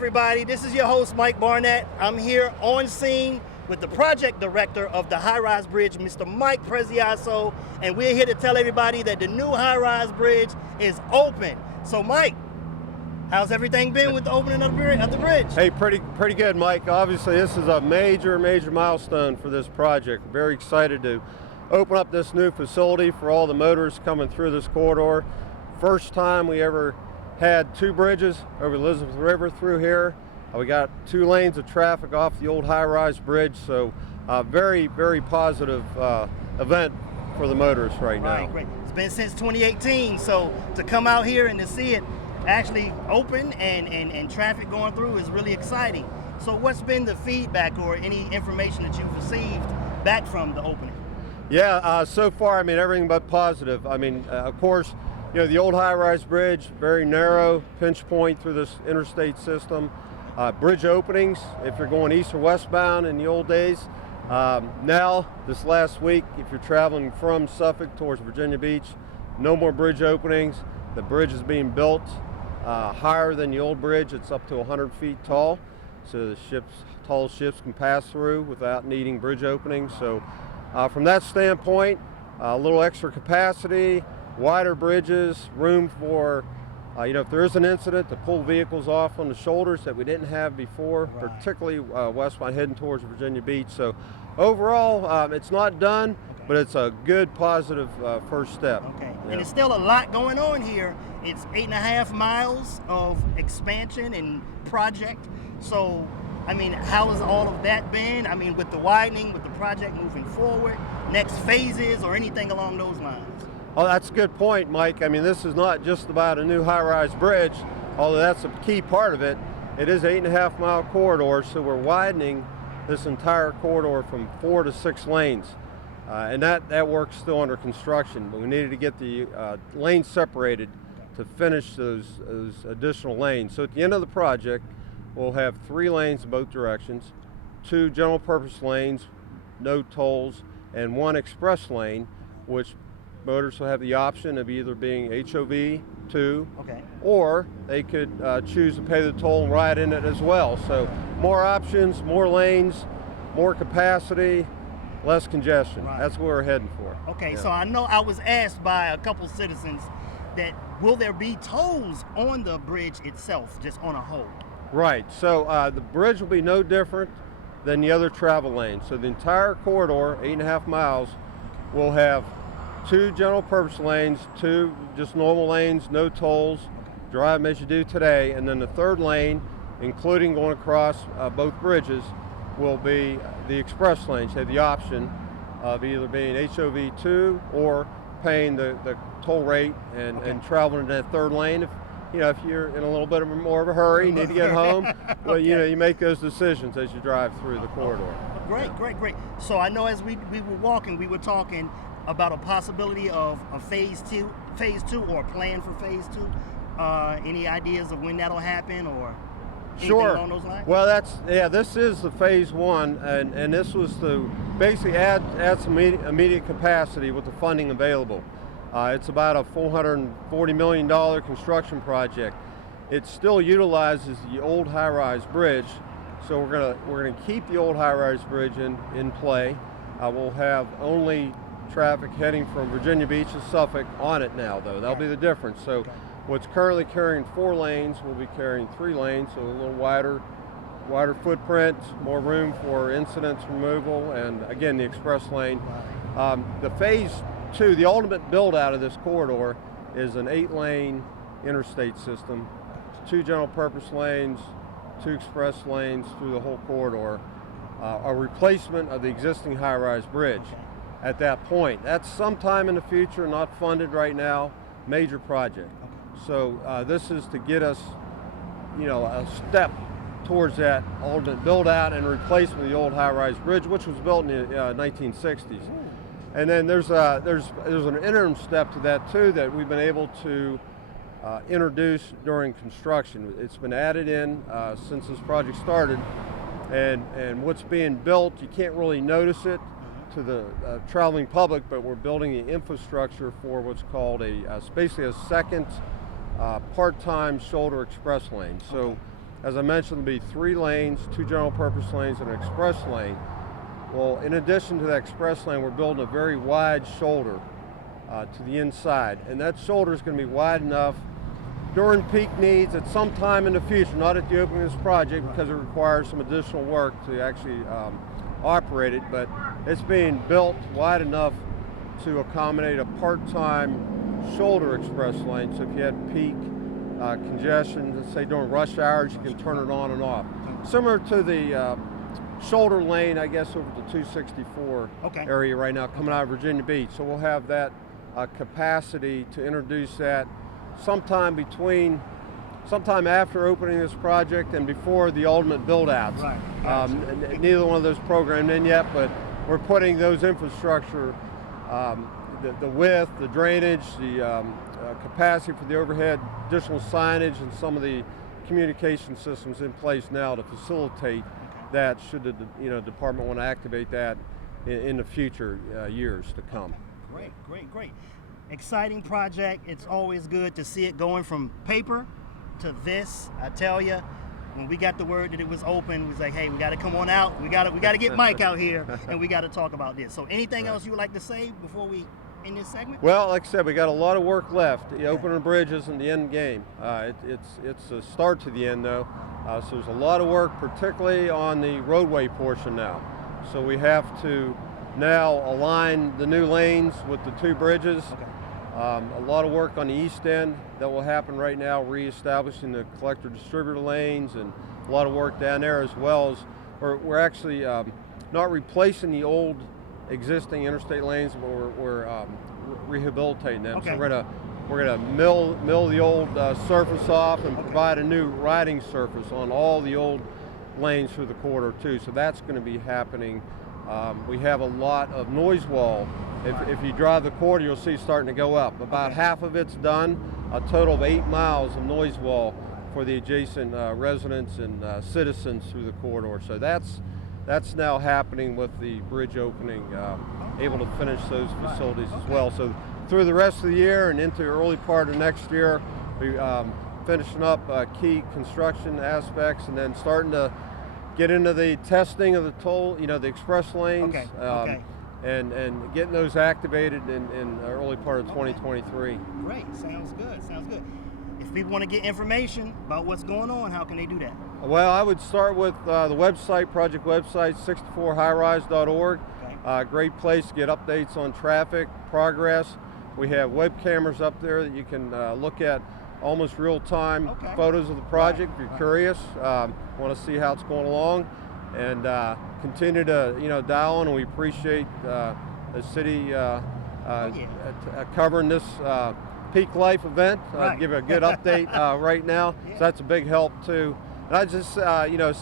everybody. This is your host, Mike Barnett. I'm here on scene with the project director of the high-rise bridge, Mr. Mike Preziaso, and we're here to tell everybody that the new high-rise bridge is open. So, Mike, how's everything been with the opening of the bridge? Hey, pretty good, Mike. Obviously, this is a major milestone for this project. Very excited to open up this new facility for all the motorists coming through this corridor. First time we ever had two bridges over the Elizabeth River through here. We got 2 lanes of traffic off the old high-rise bridge, so very positive event for the motorists right now. Right, great. It's been since 2018, so to come out here and to see it actually open and traffic going through is really exciting. So what's been the feedback or any information that you've received back from the opening? Yeah, so far, I mean, everything but positive. I mean, of course, you know, the old high-rise bridge, very narrow pinch point through this interstate system. Bridge openings, if you're going east or westbound in the old days. Now, this last week, if you're traveling from Suffolk towards Virginia Beach, no more bridge openings. The bridge is being built higher than the old bridge. It's up to 100 feet tall, so the tall ships can pass through without needing bridge openings. So from that standpoint, a little extra capacity, wider bridges, room for, you know, if there is an incident, to pull vehicles off on the shoulders that we didn't have before, right, particularly westbound heading towards Virginia Beach. So overall, it's not done, okay, but it's a good, positive first step. Okay, yeah. And it's still a lot going on here. It's 8.5 miles of expansion and project. So, I mean, how has all of that been? I mean, with the widening, with the project moving forward, next phases or anything along those lines? Oh, that's a good point, Mike. I mean, this is not just about a new high-rise bridge, although that's a key part of it. It is an 8.5 mile corridor, so we're widening this entire corridor from 4 to 6 lanes. And that work's still under construction, but we needed to get the lanes separated to finish those additional lanes. So at the end of the project, we'll have 3 lanes in both directions, 2 general purpose lanes, no tolls, and 1 express lane, which motorists will have the option of either being HOV 2, okay, or they could choose to pay the toll and ride in it as well. So more options, more lanes, more capacity, less congestion. Right. That's what we're heading for. Okay, yeah. So I know I was asked by a couple citizens that will there be tolls on the bridge itself, just on a whole? Right, so the bridge will be no different than the other travel lanes. So the entire corridor, 8.5 miles, will have 2 general purpose lanes, 2 just normal lanes, no tolls, drive them as you do today, and then the 3rd lane, including going across both bridges, will be the express lanes. You have the option of either being HOV 2 or paying the toll rate and traveling in that 3rd lane. If you're in a little bit more of a hurry, need to get home, well, you know, you make those decisions as you drive through the corridor. Great. So I know as we were walking, we were talking about a possibility of a phase two or a plan for phase 2. Any ideas of when that'll happen or anything sure along those lines? Well, this is the phase 1, and this was to basically add some immediate capacity with the funding available. It's about a $440 million construction project. It still utilizes the old high-rise bridge, so we're gonna keep the old high-rise bridge in play. We'll have only traffic heading from Virginia Beach to Suffolk on it now, though. That'll be the difference. So what's currently carrying 4 lanes will be carrying 3 lanes, so a little wider footprint, more room for incidents removal, and again, the express lane. The phase 2, the ultimate build out of this corridor, is an 8-lane interstate system, 2 general purpose lanes, 2 express lanes through the whole corridor, a replacement of the existing high-rise bridge. At that point, that's sometime in the future, not funded right now, major project. So this is to get us, you know, a step towards that ultimate build out and replacement of the old high-rise bridge, which was built in the 1960s. And then there's an interim step to that too that we've been able to introduce during construction. It's been added in since this project started, and what's being built, you can't really notice it to the traveling public, but we're building the infrastructure for what's called basically a second part-time shoulder express lane. So as I mentioned, there'll be 3 lanes, 2 general purpose lanes and an express lane. Well, in addition to that express lane, we're building a very wide shoulder to the inside, and that shoulder is going to be wide enough during peak needs at some time in the future, not at the opening of this project because it requires some additional work to actually operate it, but it's being built wide enough to accommodate a part-time shoulder express lane. So if you had peak congestion, let's say during rush hours, you can turn it on and off. Similar to the shoulder lane, I guess, over the 264 area right now coming out of Virginia Beach. So we'll have that capacity to introduce that sometime after opening this project and before the ultimate build-outs. Right. Neither one of those programmed in yet, but we're putting those infrastructure, the width, the drainage, the capacity for the overhead, additional signage, and some of the communication systems in place now to facilitate that should the department want to activate that in the future years to come. Great. Exciting project. It's always good to see it going from paper to this. I tell you, when we got the word that it was open, we was like, hey, we got to come on out. We got to get Mike out here, and we got to talk about this. So anything else you would like to say before we end this segment? Well, like I said, we got a lot of work left. The opening the bridge isn't the end game. It's a start to the end, though. So there's a lot of work, particularly on the roadway portion now. So we have to now align the new lanes with the 2 bridges. A lot of work on the east end that will happen right now, reestablishing the collector distributor lanes, and a lot of work down there, as well as we're actually not replacing the old existing interstate lanes, but we're rehabilitating them. So we're gonna mill the old surface off and provide a new riding surface on all the old lanes through the corridor too. So that's going to be happening. We have a lot of noise wall. If you drive the corridor, you'll see starting to go up. About half of it's done. A total of 8 miles of noise wall for the adjacent residents and citizens through the corridor. So that's now happening with the bridge opening, able to finish those facilities as well. So through the rest of the year and into the early part of next year, we finishing up key construction aspects and then starting to get into the testing of the toll, the express lanes, and getting those activated in the early part of 2023. Great, sounds good. If people want to get information about what's going on, how can they do that? Well, I would start with the website, project website, 64highrise.org. Great place to get updates on traffic, progress. We have web cameras up there that you can look at almost real-time photos of the project if you're curious, want to see how it's going along, and continue to dial on. And we appreciate the city covering this Peak Life event. Give a good update right now. So that's a big help too. And I just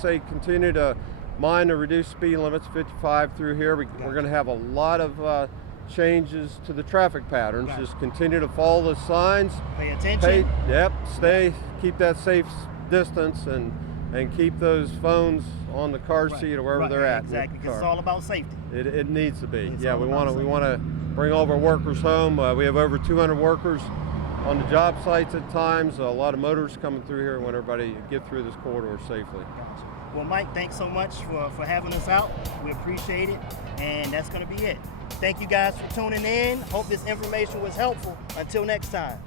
say continue to mind the reduced speed limits, 55 through here. We're going to have a lot of changes to the traffic patterns. Just continue to follow the signs. Pay attention. Keep that safe distance, and keep those phones on the car seat or wherever they're at. Exactly, because it's all about safety. It needs to be. We want to bring all of our workers home. We have over 200 workers on the job sites at times. A lot of motorists coming through here. We want everybody to get through this corridor safely. Gotcha. Well, Mike, thanks so much for having us out. We appreciate it, and that's going to be it. Thank you guys for tuning in. Hope this information was helpful. Until next time.